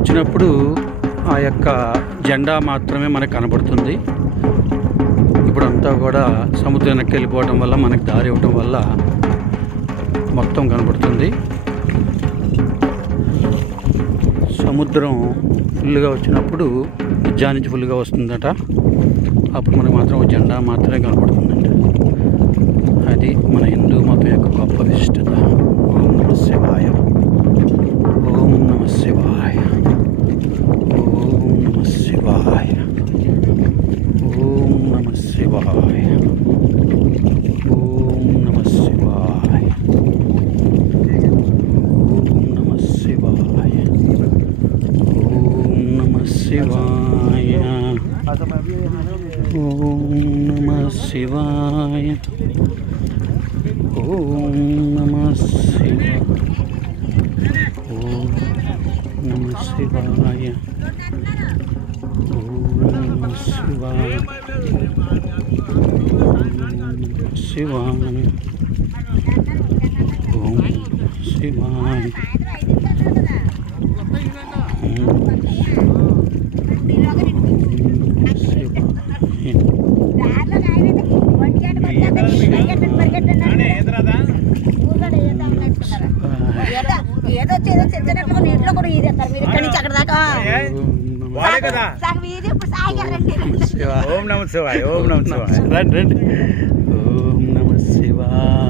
వచ్చినప్పుడు ఆ యొక్క జెండా మాత్రమే మనకు కనబడుతుంది. ఇప్పుడు అంతా కూడా సముద్రం వెనక్కి వెళ్ళిపోవడం వల్ల మనకు దారి ఇవ్వడం వల్ల మొత్తం కనబడుతుంది. సముద్రం ఫుల్గా వచ్చినప్పుడు నిజానికి ఫుల్గా వస్తుందట. అప్పుడు మనకు మాత్రం జెండా మాత్రమే కనబడుతుంది. ஓம் நம சிவாய ஓம் நம சிவாய ஓம் நம சிவாய ஓம் நம சிவாய சிவாய ஓம் சிவாய ఓం నమ శివాయ ఓం నమ శివాయ. రండి రండి. ఓం నమ శివాయ.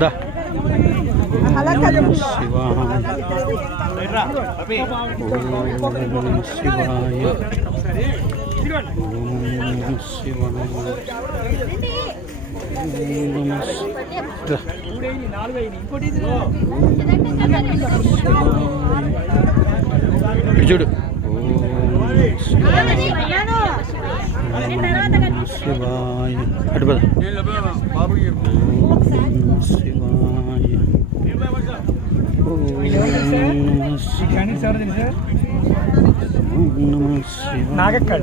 దా శివాయ ఓం శివాయ చూడు. శివాయ అటు పద శివాయ నమ శివాయ నాగక్కడ.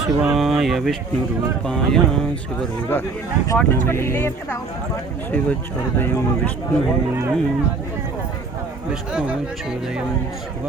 शिवाय विष्णु विष्णुरूपाय शिवरूपाष्णवे शिवचोदयं विष्णु विष्णुचोदयं शिव।